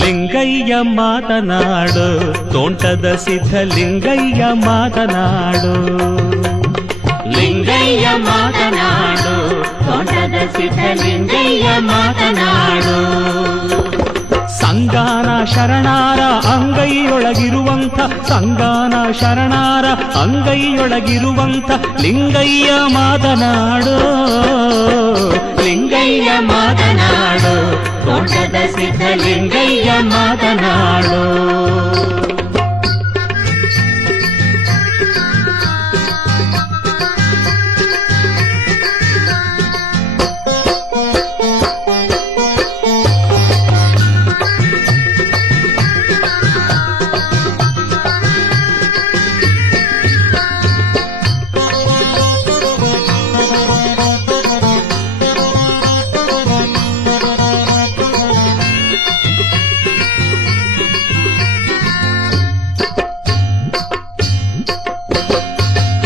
ಲಿಂಗಯ್ಯ ಮಾತನಾಡು ತೋಂಟದ ಸಿದ್ಧಲಿಂಗಯ್ಯ ಮಾತನಾಡು. ಲಿಂಗಯ್ಯ ಮಾತನಾಡು ತೋಂಟದ ಸಿದ್ಧಲಿಂಗಯ್ಯ ಮಾತನಾಡು. ಸಂಗಾನ ಶರಣಾರ ಅಂಗೈಯೊಳಗಿರುವಂಥ ಸಂಗಾನ ಶರಣಾರ ಅಂಗೈಯೊಳಗಿರುವಂಥ ಲಿಂಗಯ್ಯ ಮಾತನಾಡು. ಲಿಂಗಯ್ಯ ಮಾತನಾಡು ತೋಂಟದ ಸಿದ್ಧಲಿಂಗಯ್ಯ ಮಾತನಾಡು.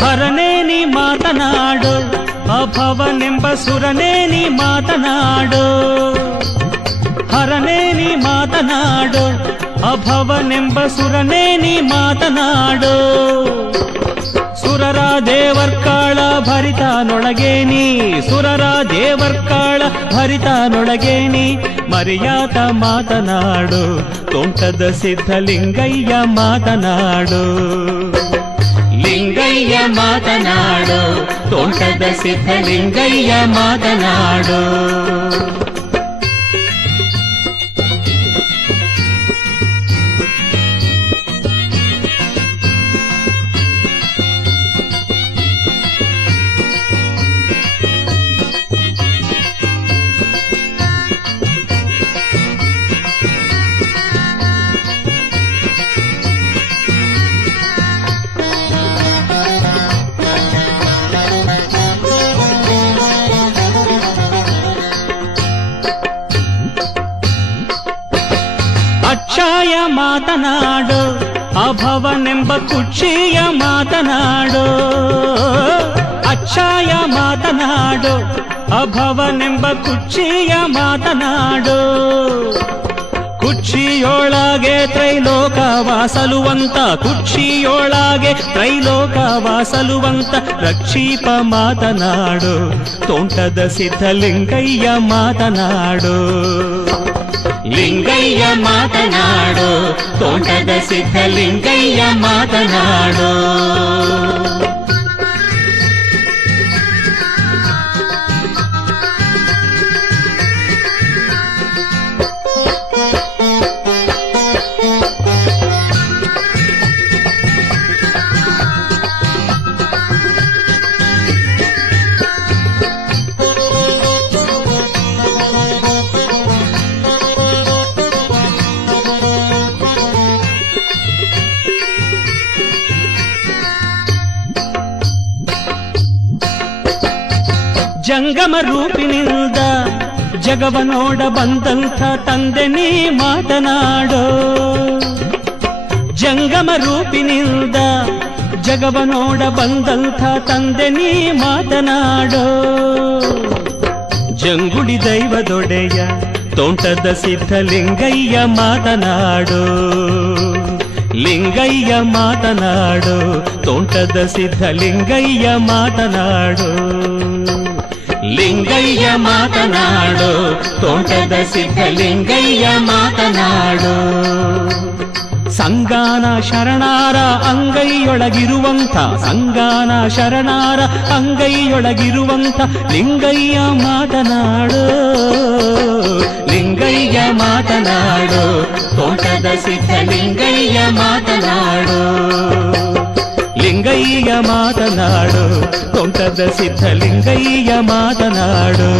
ಹರನೇ ನೀ ಮಾತನಾಡು ಅಭವನೆಂಬ ಸುರನೇ ನೀ ಮಾತನಾಡು. ಹರನೇ ನೀ ಮಾತನಾಡು ಅಭವನೆಂಬ ಸುರನೇ ನೀ ಮಾತನಾಡು. ಸುರರ ದೇವರ್ಕಾಳ ಭರಿತನೊಳಗೆ ನೀ ಸುರರ ದೇವರ್ಕಾಳ ಭರಿತನೊಳಗೆ ನೀ ಮರ್ಯಾದ ಮಾತನಾಡು ತೋಂಟದ ಸಿದ್ಧಲಿಂಗಯ್ಯ ಮಾತನಾಡು. ಲಿಂಗಯ್ಯ ಮಾತನಾಡು ತೋಂಟದ ಸಿದ್ಧಲಿಂಗಯ್ಯ ಮಾತನಾಡು. ಅಕ್ಷಯ ಮಾತನಾಡು ಅಭವನೆಂಬ ಕುಕ್ಷಿಯ ಮಾತನಾಡು. ಅಕ್ಷಯ ಮಾತನಾಡು ಅಭವನೆಂಬ ಕುಕ್ಷಿಯ ಮಾತನಾಡು. ಕುಕ್ಷಿಯೊಳಗೆ ತ್ರೈಲೋಕ ವಾಸಲುವಂತ ಕುಕ್ಷಿಯೊಳಗೆ ತ್ರೈಲೋಕ ವಾಸಲುವಂತ ರಕ್ಷೀಪ ಮಾತನಾಡು ತೋಂಟದ ಸಿದ್ಧಲಿಂಗಯ್ಯ ಮಾತನಾಡು. ಲಿಂಗಯ್ಯ ಮಾತನಾಡು ತೋಂಟದ ಸಿದ್ಧಲಿಂಗಯ್ಯ ಮಾತನಾಡು. ಜಂಗಮ ರೂಪಿನಿಂದ ಜಗವ ನೋಡ ಬಂದಂಥ ತಂದೆ ನೀ ಮಾತನಾಡೋ. ಜಂಗಮ ರೂಪಿನಿಂದ ಜಗವ ನೋಡ ಬಂದಂಥ ತಂದೆ ನೀ ಮಾತನಾಡೋ. ಜಂಗುಡಿ ದೈವದೊಡೆಯ ತೋಂಟದ ಸಿದ್ಧಲಿಂಗಯ್ಯ ಮಾತನಾಡೋ. ಲಿಂಗಯ್ಯ ಮಾತನಾಡೋ ತೋಂಟದ ಸಿದ್ಧಲಿಂಗಯ್ಯ ಮಾತನಾಡೋ. ಲಿಂಗಯ್ಯ ಮಾತನಾಡು ತೋಂಟದ ಸಿದ್ಧಲಿಂಗಯ್ಯ ಮಾತನಾಡು. ಸಂಗಾನ ಶರಣಾರ ಅಂಗೈಯೊಳಗಿರುವಂಥ ಸಂಗಾನ ಶರಣಾರ ಅಂಗೈಯೊಳಗಿರುವಂಥ ಲಿಂಗಯ್ಯ ಮಾತನಾಡು ಲಿಂಗಯ್ಯ ಮಾತನಾಡು ತೋಟದ ಸಿದ್ಧಲಿಂಗಯ್ಯ ಮಾತನಾಡು ಲಿಂಗಯ್ಯ ಮಾತನಾಡು ತೋಂಟದ ಸಿದ್ಧಲಿಂಗಯ್ಯ ಮಾತನಾಡು